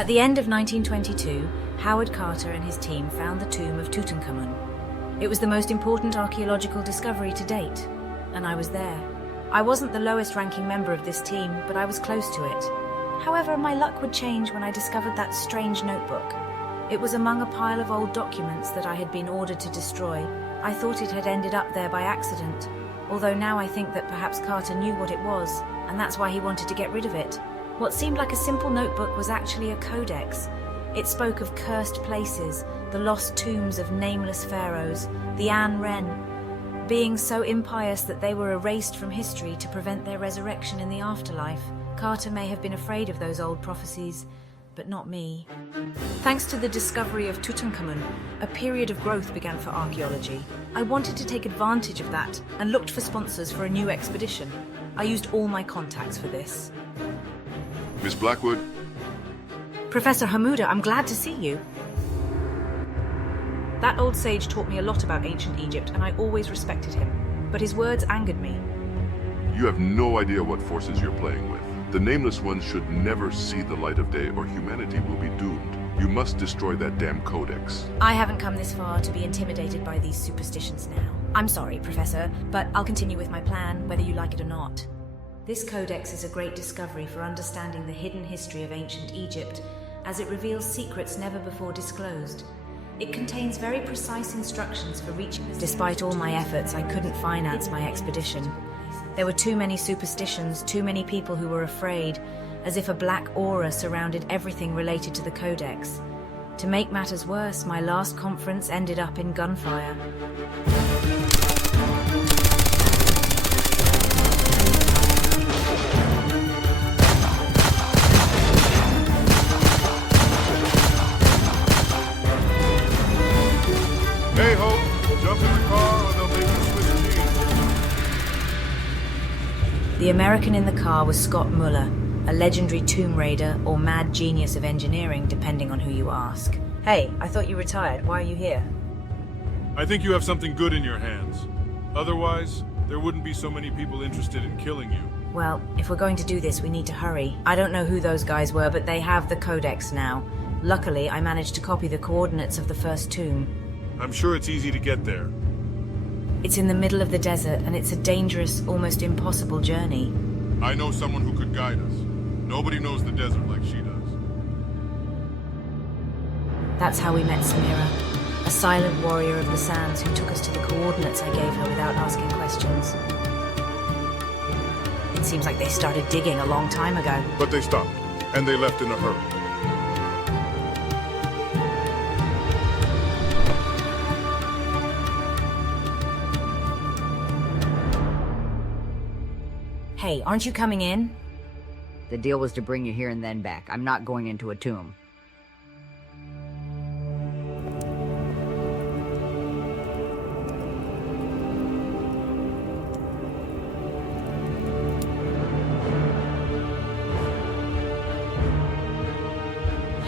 At the end of 1922, Howard Carter and his team found the tomb of Tutankhamun. It was the most important archaeological discovery to date, and I was there. I wasn't the lowest-ranking member of this team, but I was close to it. However, my luck would change when I discovered that strange notebook. It was among a pile of old documents that I had been ordered to destroy. I thought it had ended up there by accident, although now I think that perhaps Carter knew what it was, and that's why he wanted to get rid of it. What seemed like a simple notebook was actually a codex. It spoke of cursed places, the lost tombs of nameless pharaohs, the An Ren, being so impious that they were erased from history to prevent their resurrection in the afterlife. Carter may have been afraid of those old prophecies, but not me. Thanks to the discovery of Tutankhamun, a period of growth began for archaeology. I wanted to take advantage of that and looked for sponsors for a new expedition. I used all my contacts for this. Miss Blackwood? Professor Hamuda, I'm glad to see you. That old sage taught me a lot about ancient Egypt, and I always respected him. But his words angered me. You have no idea what forces you're playing with. The Nameless Ones should never see the light of day, or humanity will be doomed. You must destroy that damn codex. I haven't come this far to be intimidated by these superstitions now. I'm sorry, Professor, but I'll continue with my plan, whether you like it or not. This codex is a great discovery for understanding the hidden history of ancient Egypt, as it reveals secrets never before disclosed. It contains very precise instructions for reaching. Despite all my efforts, I couldn't finance my expedition. There were too many superstitions, too many people who were afraid, as if a black aura surrounded everything related to the codex. To make matters worse, my last conference ended up in gunfire. Hey, Hope! Jump in the car or they'll make you switch teams. The American in the car was Scott Muller, a legendary tomb raider or mad genius of engineering, depending on who you ask. Hey, I thought you retired. Why are you here? I think you have something good in your hands. Otherwise, there wouldn't be so many people interested in killing you. Well, if we're going to do this, we need to hurry. I don't know who those guys were, but they have the codex now. Luckily, I managed to copy the coordinates of the first tomb. I'm sure it's easy to get there. It's in the middle of the desert, and it's a dangerous, almost impossible journey. I know someone who could guide us. Nobody knows the desert like she does. That's how we met Samira, a silent warrior of the sands who took us to the coordinates I gave her without asking questions. It seems like they started digging a long time ago. But they stopped, and they left in a hurry. Hey, aren't you coming in? The deal was to bring you here and then back. I'm not going into a tomb.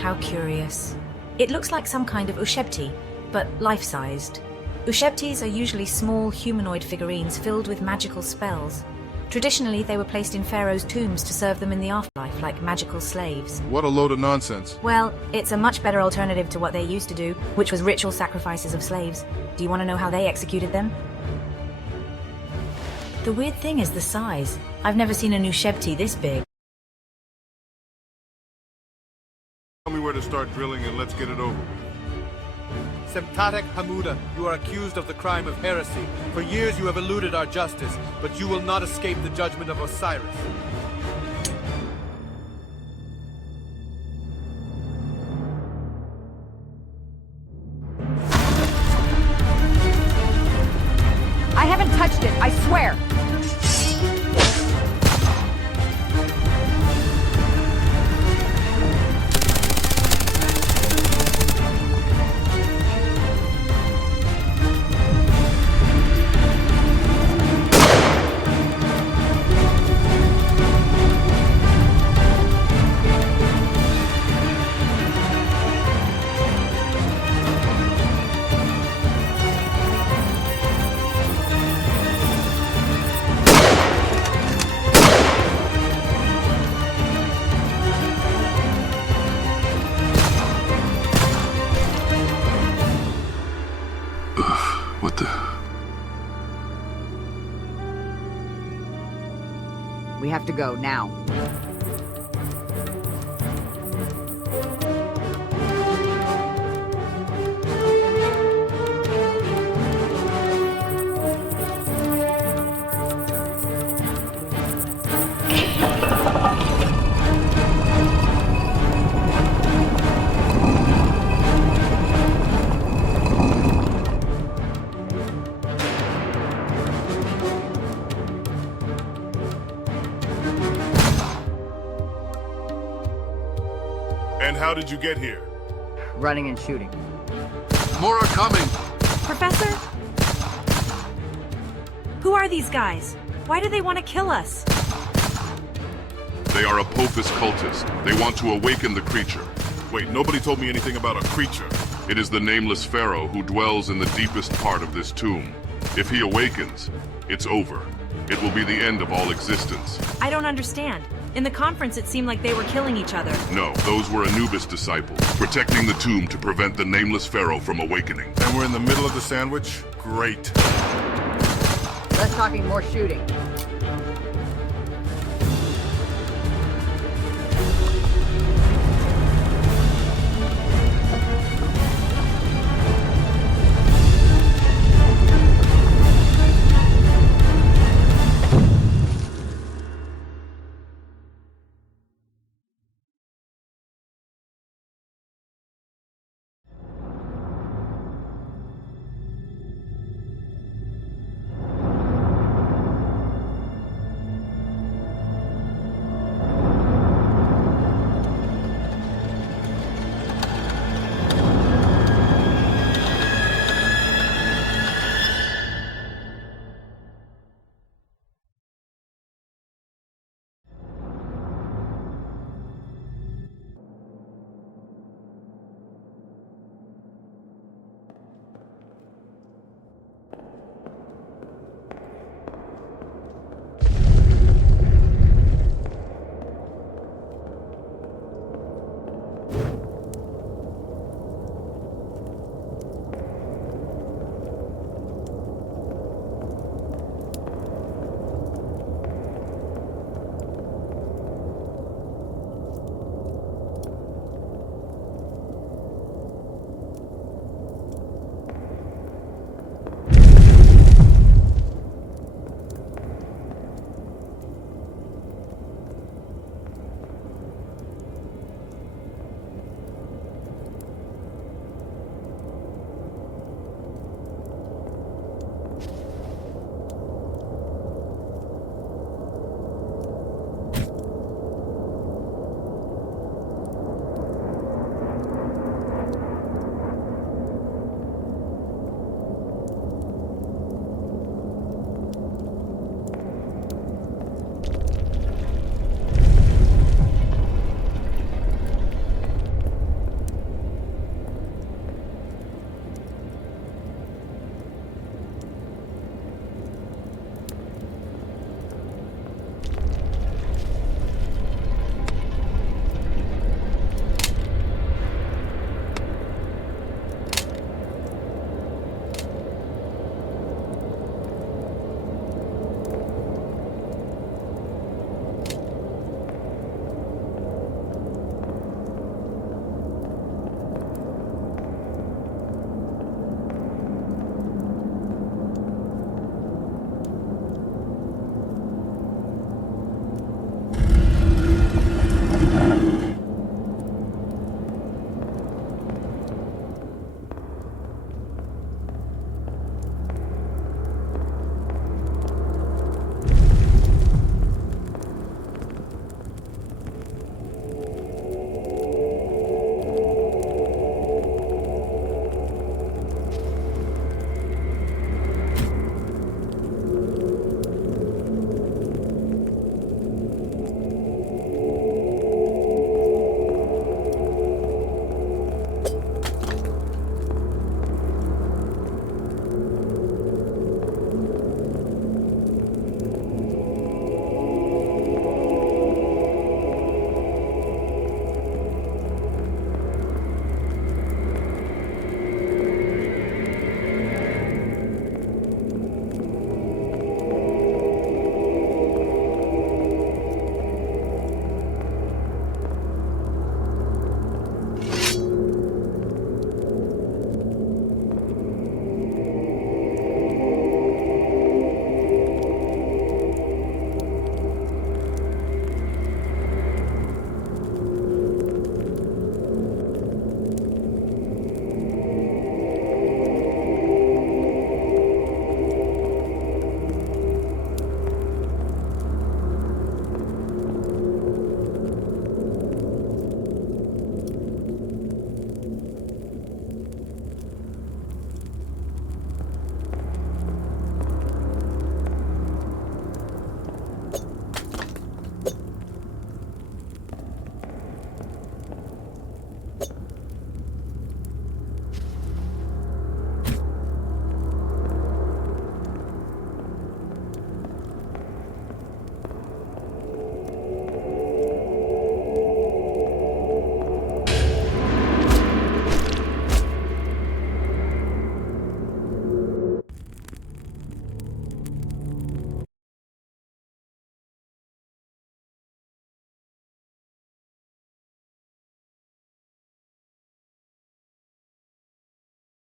How curious. It looks like some kind of ushebti, but life-sized. Ushebtis are usually small humanoid figurines filled with magical spells. Traditionally, they were placed in pharaohs' tombs to serve them in the afterlife, like magical slaves. What a load of nonsense. Well, it's a much better alternative to what they used to do, which was ritual sacrifices of slaves. Do you want to know how they executed them? The weird thing is the size. I've never seen an ushebti this big. Tell me where to start drilling and let's get it over. Semtatek Hamuda, you are accused of the crime of heresy. For years you have eluded our justice, but you will not escape the judgment of Osiris. I haven't touched it, I swear! have to go, now. And how did you get here? Running and shooting. More are coming! Professor? Who are these guys? Why do they want to kill us? They are Apophis cultists. They want to awaken the creature. Wait, nobody told me anything about a creature. It is the nameless pharaoh who dwells in the deepest part of this tomb. If he awakens, it's over. It will be the end of all existence. I don't understand. In the conference, it seemed like they were killing each other. No, those were Anubis disciples, protecting the tomb to prevent the nameless pharaoh from awakening. And we're in the middle of the sandwich? Great. Less talking, more shooting.